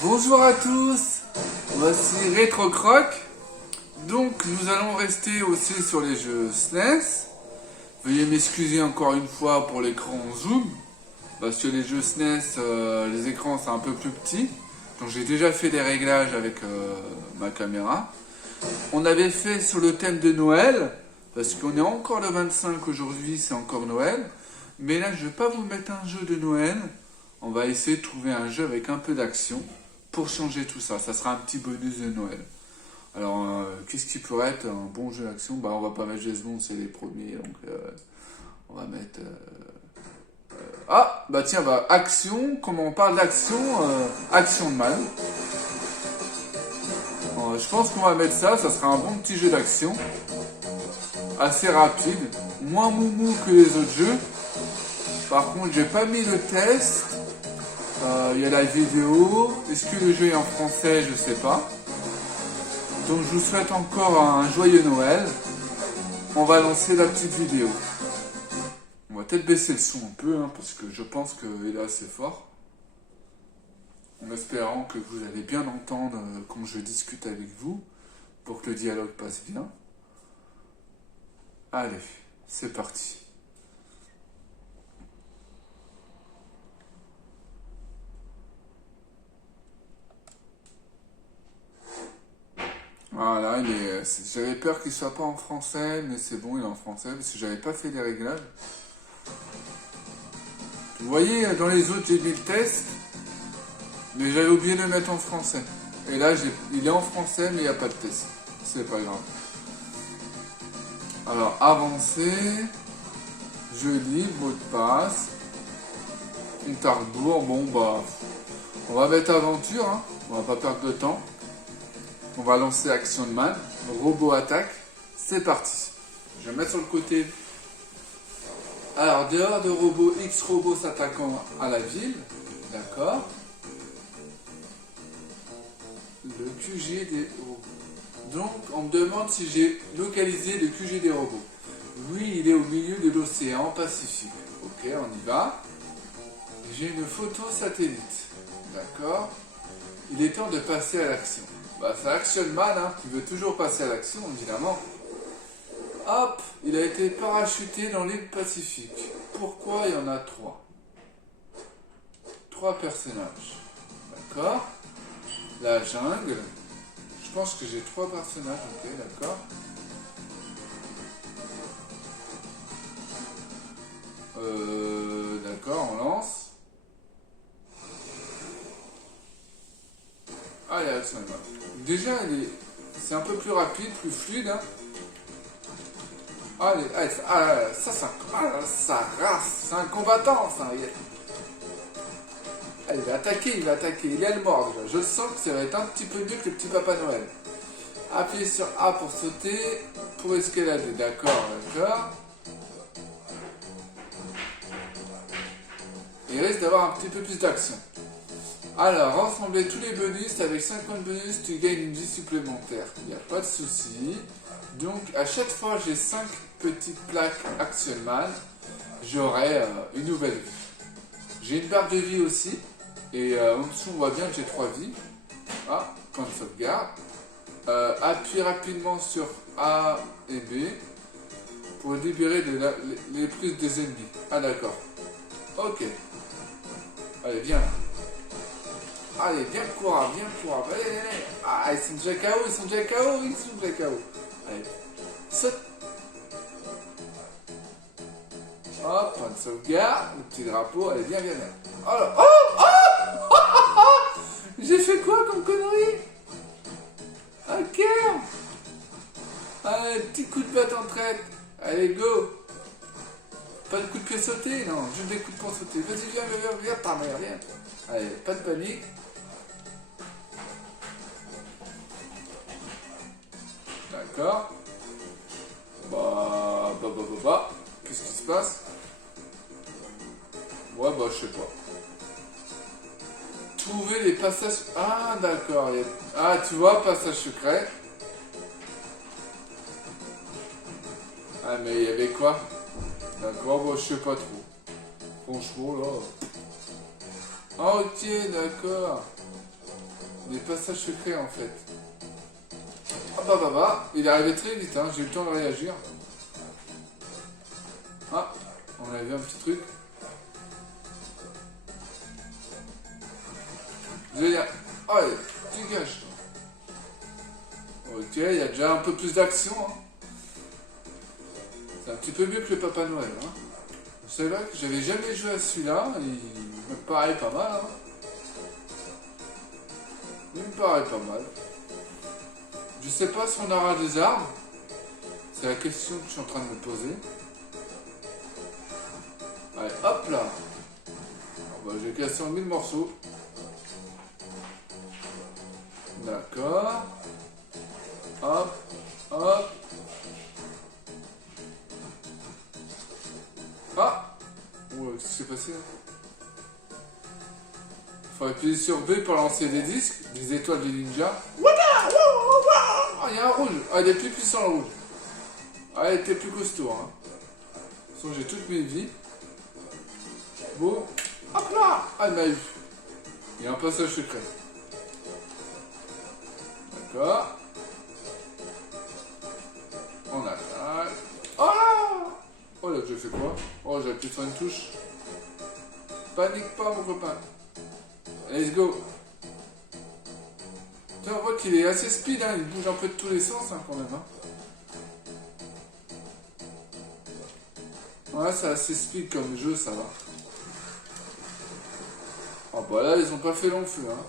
Bonjour à tous, voici RetroCroc. Donc nous allons rester aussi sur les jeux SNES. Veuillez m'excuser encore une fois pour l'écran en zoom, parce que les jeux SNES, les écrans c'est un peu plus petit. Donc j'ai déjà fait des réglages avec ma caméra. On avait fait sur le thème de Noël, parce qu'on est encore le 25 aujourd'hui, c'est encore Noël. Mais là je ne vais pas vous mettre un jeu de Noël. On va essayer de trouver un jeu avec un peu d'action pour changer tout ça. Ça sera un petit bonus de Noël. Alors, qu'est-ce qui pourrait être un bon jeu d'action? Bah, on va pas mettre James Bond, c'est les premiers. Donc, on va mettre. Ah, bah tiens, bah, action. Comment on parle d'action? Action de mal. Je pense qu'on va mettre ça. Ça sera un bon petit jeu d'action. Assez rapide. Moins moumou que les autres jeux. Par contre, j'ai pas mis le test. Il y a la vidéo. Est-ce que le jeu est en français? Je sais pas. Donc je vous souhaite encore un joyeux Noël. On va lancer la petite vidéo. On va peut-être baisser le son un peu, hein, parce que je pense qu'il est assez fort. En espérant que vous allez bien entendre quand je discute avec vous, pour que le dialogue passe bien. Allez, c'est parti. Voilà, j'avais peur qu'il soit pas en français, mais c'est bon, il est en français, parce que j'avais pas fait les réglages. Vous voyez, dans les autres, j'ai mis le test, mais j'avais oublié de le mettre en français. Et là, il est en français, mais il n'y a pas de test. C'est pas grave. Alors, avancer, jeu libre, mot de passe, compte à rebours, bon bah, on va mettre aventure, hein. On va pas perdre de temps. On va lancer Action Man, robot attaque, c'est parti. Je vais mettre sur le côté. Alors, dehors de robots, X robots s'attaquant à la ville, d'accord. Le QG des robots. Donc, on me demande si j'ai localisé le QG des robots. Oui, il est au milieu de l'océan Pacifique. Ok, on y va. J'ai une photo satellite, d'accord. Il est temps de passer à l'action. Bah, c'est Action Man, hein, qui veut toujours passer à l'action, évidemment. Hop, il a été parachuté dans l'île Pacifique. Pourquoi il y en a 3? 3 personnages. D'accord. La jungle. Je pense que j'ai 3 personnages, ok, d'accord. D'accord, on lance. Allez, Action Man. Déjà, c'est un peu plus rapide, plus fluide, hein. Allez, ça race, c'est un combattant, ça. Allez, il va attaquer, il a le mort déjà. Je sens que ça va être un petit peu mieux que le petit Papa Noël. Appuyez sur A pour sauter, pour escalader, d'accord. Il risque d'avoir un petit peu plus d'action. Alors, rassembler tous les bonus, avec 50 bonus, tu gagnes une vie supplémentaire. Il n'y a pas de souci. Donc, à chaque fois j'ai 5 petites plaques Action Man, j'aurai une nouvelle vie. J'ai une barre de vie aussi, et en dessous on voit bien que j'ai 3 vies. Ah, point de sauvegarde. Appuie rapidement sur A et B pour libérer les prises des ennemis. Ah d'accord. Ok. Allez, viens là. Allez, viens courant. Allez. Ah, ils sont déjà KO. Allez, saute. Hop, point de sauvegarde, le petit drapeau, allez, viens. Oh là, j'ai fait quoi comme connerie? Ok. Allez, petit coup de batte en traite. Allez, go. Pas de coup de pied sauté, non, juste des coups de poing sautés. Vas-y, viens, ta mère, viens. Allez, pas de panique. D'accord. Bah. Qu'est-ce qui se passe? Ouais, bah, je sais pas. Trouver les passages... Ah, d'accord. Ah, tu vois, passage secret. Ah, mais il y avait quoi? D'accord, bah, je sais pas trop. Franchement, là... Ah, ok, d'accord. des passages secrets en fait. Ah bah, il est arrivé très vite, hein. J'ai eu le temps de réagir. Ah, on a vu un petit truc. Génial. Allez, dégage. Ok, il y a déjà un peu plus d'action. Hein. C'est un petit peu mieux que le Papa Noël. Hein. C'est vrai que j'avais jamais joué à celui-là. Il me paraît pas mal. Hein. Il me paraît pas mal. Je sais pas si on aura des armes. C'est la question que je suis en train de me poser. Allez, hop là. Bon, bah, j'ai cassé en 1000 morceaux. D'accord. Hop, hop. Ah! Ouais, qu'est-ce qui s'est passé là? Faut appuyer sur B pour lancer des disques, des étoiles du ninja. Ah, il y a un rouge. Ah, il est plus puissant le rouge. Ah, il était plus costaud. Hein. De toute façon, j'ai toutes mes vies. Bon. Hop là! Ah, il m'a eu. Il y a un passage secret. D'accord. On attaque. Oh! Oh là, j'ai fait quoi? Oh, j'ai appuyé sur une touche. Panique pas, mon copain. Let's go. Tiens, on voit qu'il est assez speed, hein. Il bouge un peu de tous les sens, hein, quand même. Hein. Ouais, c'est assez speed comme jeu, ça va. Oh, bah là, ils ont pas fait long feu, hein.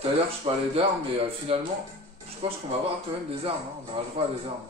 Tout à l'heure, je parlais d'armes, mais finalement, je pense qu'on va avoir quand même des armes. Hein. On aura le droit à des armes.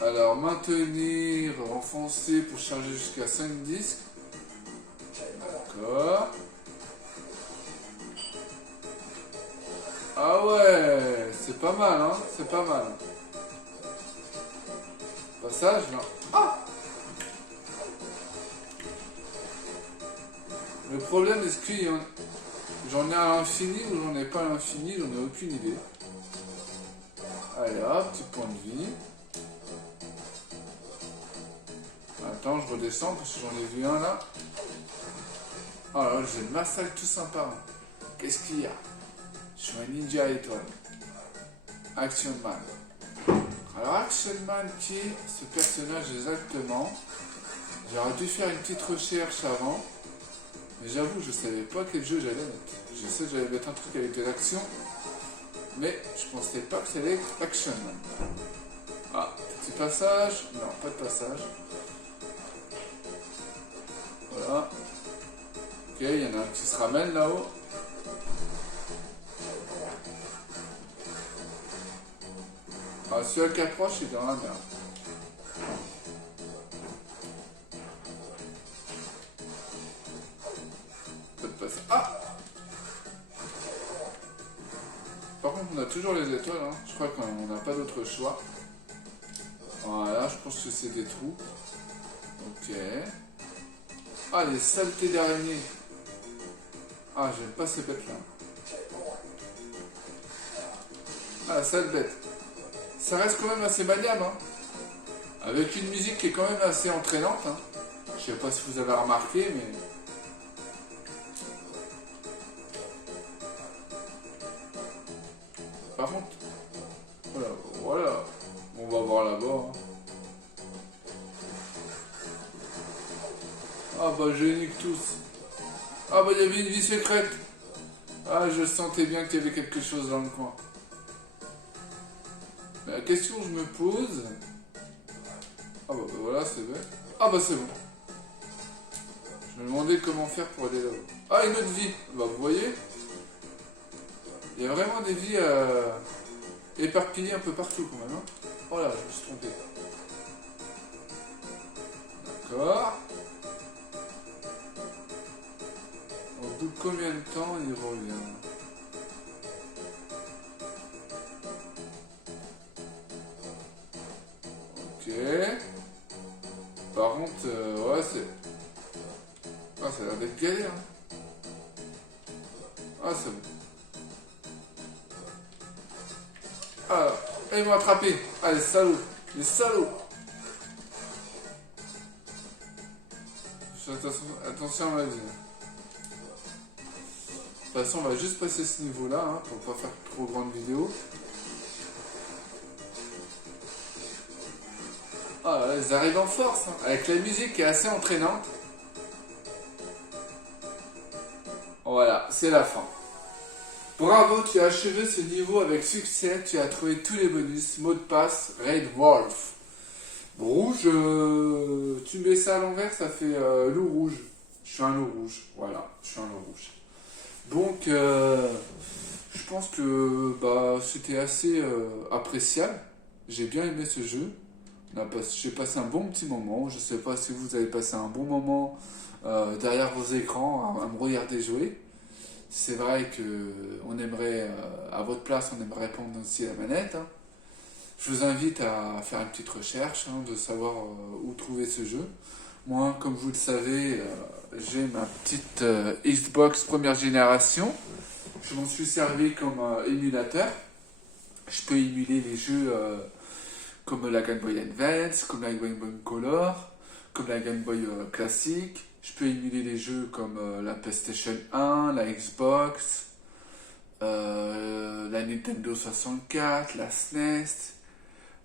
Alors, maintenir, enfoncer pour charger jusqu'à 5 disques. D'accord. Ah ouais, c'est pas mal, hein. C'est pas mal. Passage, là. Ah! Le problème, est-ce que j'en ai à l'infini ou j'en ai pas à l'infini? J'en ai aucune idée. Allez, hop, petit point de vie. Attends, je redescends parce que j'en ai vu un là. Oh là, j'ai le massacre tout sympa. Hein. Qu'est-ce qu'il y a? Je suis un ninja étoile. Action Man. Alors, Action Man, qui est ce personnage exactement? J'aurais dû faire une petite recherche avant. Mais j'avoue, je savais pas quel jeu j'allais mettre. Je sais que j'allais mettre un truc avec de l'action. Mais je pensais pas que ça allait être Action Man. Ah, petit passage. Non, pas de passage. Voilà. Ok, il y en a un qui se ramène là-haut. Ah, celui-là qui approche, il est dans la merde. Ah! Par contre, on a toujours les étoiles. Hein. Je crois qu'on n'a pas d'autre choix. Voilà, je pense que c'est des trous. Ok. Ah, les saletés d'araignées. Ah, j'aime pas ces bêtes-là. Ah, sale bête. Ça reste quand même assez maniable. Hein. Avec une musique qui est quand même assez entraînante. Hein. Je sais pas si vous avez remarqué, mais... Par contre... Voilà, voilà. On va voir là-bas. Hein. Ah bah je nique tous. Ah bah il y avait une vie secrète. Ah, je sentais bien qu'il y avait quelque chose dans le coin. Mais la question que je me pose... Ah bah voilà, c'est vrai. Ah bah c'est bon. Je me demandais comment faire pour aller là-haut. Ah, une autre vie. Bah vous voyez, il y a vraiment des vies éparpillées un peu partout quand même. Hein. Oh là, je me suis trompé. D'accord. Au bout de combien de temps il revient? Ok. Par contre, ouais, c'est... Ah, ça a l'air d'être galère. Hein. Ah, c'est bon. Alors, ils m'ont attrapé. Ah, les salauds. Les salauds. Attention à ma vie. toute façon, on va juste passer ce niveau-là hein, pour pas faire trop grande vidéo. Ah, là, ils arrivent en force, hein, avec la musique qui est assez entraînante. Voilà, c'est la fin. Bravo, tu as achevé ce niveau avec succès, tu as trouvé tous les bonus, mot de passe, Red Wolf. Rouge, tu mets ça à l'envers, ça fait loup rouge. Je suis un loup rouge, voilà, je suis un loup rouge. Donc, je pense que bah, c'était assez appréciable. J'ai bien aimé ce jeu. J'ai passé un bon petit moment. Je ne sais pas si vous avez passé un bon moment derrière vos écrans à me regarder jouer. C'est vrai que on aimerait, à votre place, on aimerait prendre aussi la manette. Hein. Je vous invite à faire une petite recherche, hein, de savoir où trouver ce jeu. Moi, comme vous le savez, j'ai ma petite Xbox première génération. Je m'en suis servi comme émulateur. Je peux émuler les jeux comme la Game Boy Advance, comme la Game Boy Color, comme la Game Boy classique. Je peux émuler les jeux comme la PlayStation 1, la Xbox, la Nintendo 64, la SNES,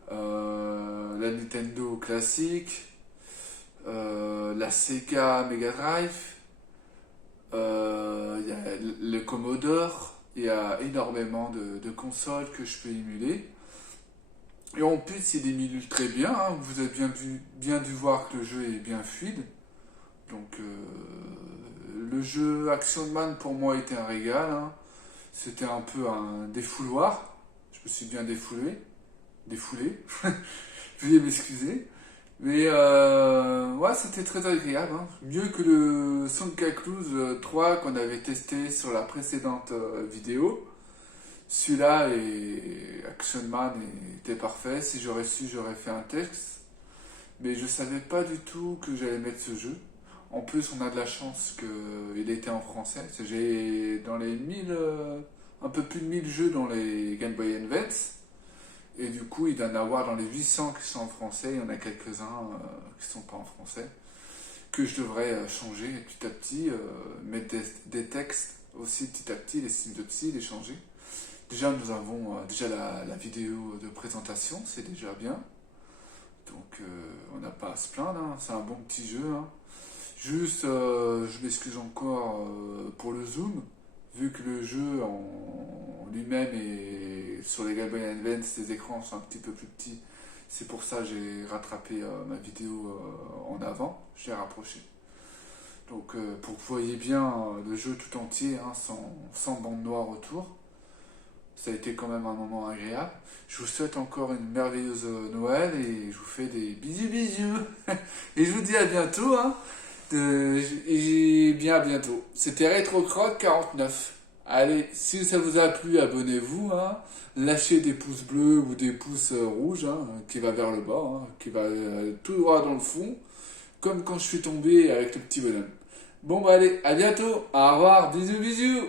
la Nintendo classique, la Sega Mega Drive, il y a le Commodore, il y a énormément de consoles que je peux émuler. Et en plus, il émule très bien, hein. Vous avez bien dû voir que le jeu est bien fluide. Donc, le jeu Action Man pour moi était un régal. Hein. C'était un peu un défouloir. Je me suis bien défoulé. Veuillez m'excuser. Mais ouais, c'était très agréable. Hein. Mieux que le Santa Cruz 3 qu'on avait testé sur la précédente vidéo. Celui-là et Action Man était parfait. Si j'aurais su, j'aurais fait un texte. Mais je savais pas du tout que j'allais mettre ce jeu. En plus, on a de la chance qu'il était en français. J'ai dans les 1000, un peu plus de 1000 jeux dans les Game Boy Advance. Et du coup, il doit y en avoir dans les 800 qui sont en français. Il y en a quelques-uns qui ne sont pas en français. Que je devrais changer petit à petit. Mettre des textes aussi petit à petit, les signes de psy, les changer. Déjà, nous avons déjà la vidéo de présentation. C'est déjà bien. Donc, on n'a pas à se plaindre. Hein. C'est un bon petit jeu. Hein. Juste, je m'excuse encore pour le zoom, vu que le jeu en lui-même et sur les Game Boy Advance, les écrans sont un petit peu plus petits. C'est pour ça que j'ai rattrapé ma vidéo en avant, j'ai rapproché. Donc, pour que vous voyez bien le jeu tout entier, hein, sans bande noire autour, ça a été quand même un moment agréable. Je vous souhaite encore une merveilleuse Noël et je vous fais des bisous. Et je vous dis à bientôt. Hein. Et bien à bientôt. C'était RetroCroc 49. Allez, si ça vous a plu, abonnez-vous. Hein. Lâchez des pouces bleus ou des pouces rouges hein, qui va vers le bas, hein, qui va tout droit dans le fond, comme quand je suis tombé avec le petit bonhomme. Bon bah allez, à bientôt. Au revoir, bisous.